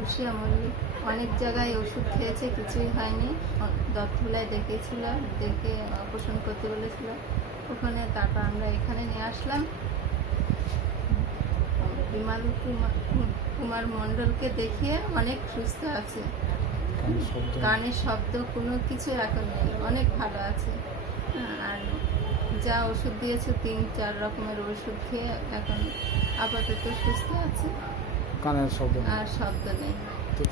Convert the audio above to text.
Lucia Mallick অনেক জায়গায় ওষুধ খেয়েছে, কিছুই হয়নি। দত্তলায় দেখিয়েছিল, দেখে অপারেশন করতে বলেছিল ওখানে। তারপর আমরা এখানে নিয়ে আসলাম। বিমাল কুমার মণ্ডলকে দেখিয়ে অনেক সুস্থ আছে। কানের শব্দ কোনো কিছু এখন নেই, অনেক ভালো আছে। আর যা ওষুধ দিয়েছে 3-4 রকমের ওষুধ খেয়ে এখন আপাতত সুস্থ আছে, কানের শব্দ আর শব্দ নেই।